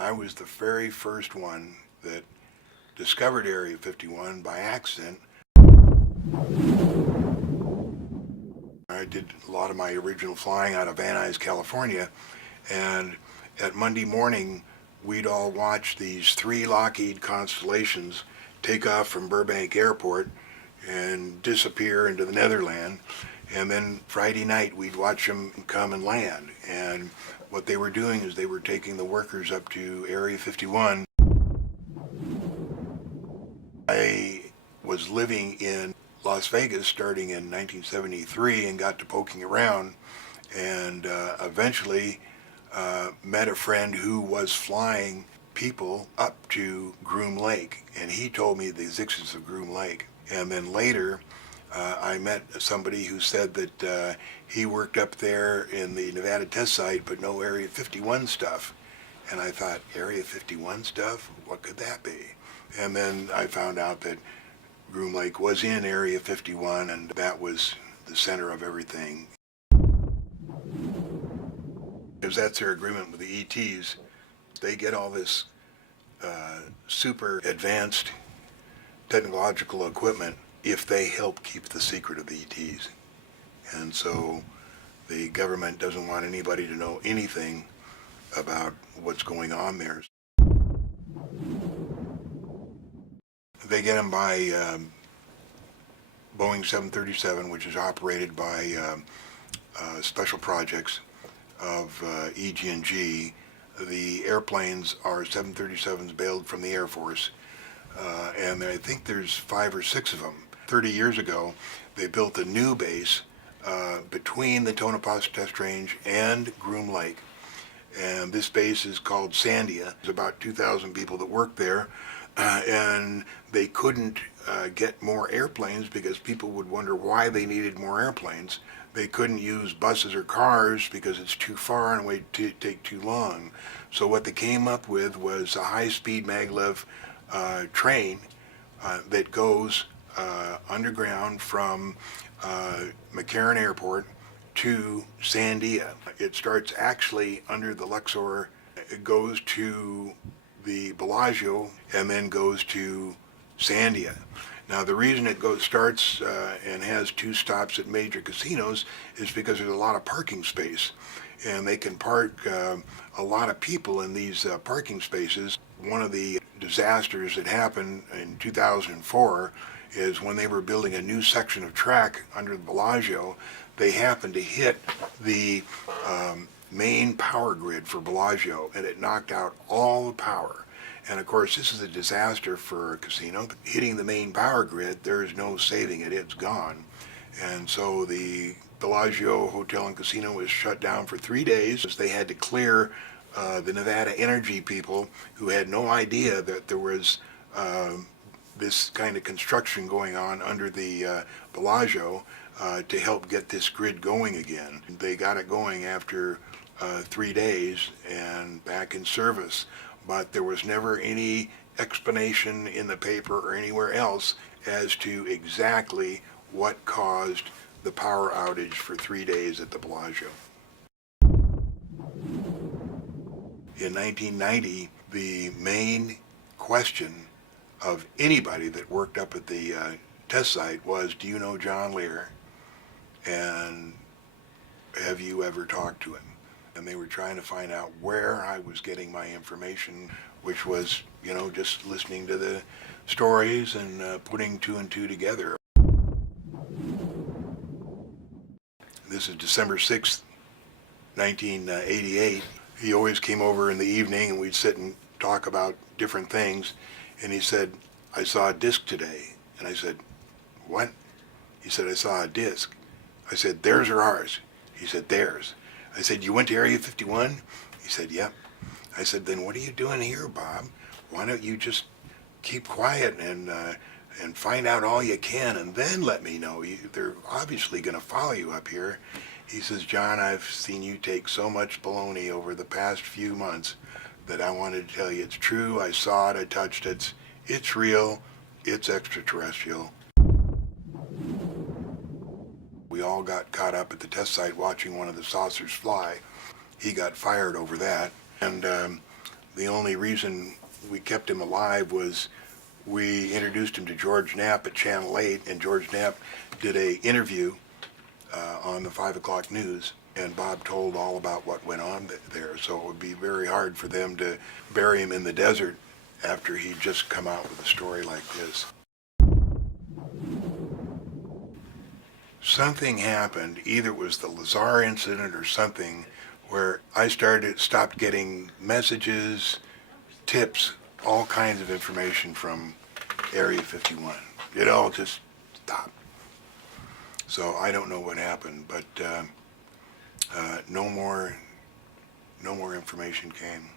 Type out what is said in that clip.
I was the very first one that discovered Area 51 by accident. I did a lot of my original flying out of Van Nuys, California, and at Monday morning, we'd all watch these 3 Lockheed Constellations take off from Burbank Airport and disappear into the Netherlands. And then Friday night, we'd watch them come and land. And what they were doing is they were taking the workers up to Area 51. I was living in Las Vegas starting in 1973 and got to poking around, and eventually met a friend who was flying people up to Groom Lake, and he told me the existence of Groom Lake. And then later I met somebody who said that he worked up there in the Nevada test site but no Area 51 stuff. And I thought, Area 51 stuff? What could that be? And then I found out that Groom Lake was in Area 51, and that was the center of everything. Because that's their agreement with the ETs. They get all this super advanced technological equipment if they help keep the secret of the ETs. And so the government doesn't want anybody to know anything about what's going on there. They get them by Boeing 737, which is operated by Special Projects of EG&G. The airplanes are 737s bailed from the Air Force, and I think there's 5 or 6 of them. 30 years ago, they built a new base between the Tonopah Test Range and Groom Lake. And this base is called Sandia. There's about 2,000 people that work there, and they couldn't get more airplanes because people would wonder why they needed more airplanes. They couldn't use buses or cars because it's too far and it would take too long. So what they came up with was a high-speed maglev train that goes underground from McCarran Airport to Sandia. It starts actually under the Luxor, it goes to the Bellagio, and then goes to Sandia. Now the reason it starts and has 2 stops at major casinos is because there's a lot of parking space, and they can park a lot of people in these parking spaces. One of the disasters that happened in 2004 is when they were building a new section of track under the Bellagio, they happened to hit the main power grid for Bellagio, and it knocked out all the power. And of course, this is a disaster for a casino. Hitting the main power grid, there's no saving it, it's gone. And so the Bellagio Hotel and Casino was shut down for 3 days. They had to clear the Nevada Energy people who had no idea that there was this kind of construction going on under the Bellagio to help get this grid going again. They got it going after 3 days and back in service, but there was never any explanation in the paper or anywhere else as to exactly what caused the power outage for 3 days at the Bellagio. In 1990, the main question of anybody that worked up at the test site was, do you know John Lear? And have you ever talked to him? And they were trying to find out where I was getting my information, which was, you know, just listening to the stories and putting 2 and 2 together. This is December 6th, 1988. He always came over in the evening and we'd sit and talk about different things. And he said, I saw a disc today. And I said, what? He said, I saw a disc. I said, theirs or ours? He said, theirs. I said, you went to Area 51? He said, yep. I said, then what are you doing here, Bob? Why don't you just keep quiet and find out all you can and then let me know. They're obviously going to follow you up here. He says, John, I've seen you take so much baloney over the past few months that I wanted to tell you it's true. I saw it, I touched it. It's real. It's extraterrestrial. We all got caught up at the test site watching one of the saucers fly. He got fired over that. And The only reason we kept him alive was we introduced him to George Knapp at Channel 8, and George Knapp did a interview on the 5 o'clock news, and Bob told all about what went on there. So it would be very hard for them to bury him in the desert after he'd just come out with a story like this. Something happened, either it was the Lazar incident or something, where I stopped getting messages, tips, all kinds of information from Area 51. It all just stopped. So I don't know what happened, but no more information came.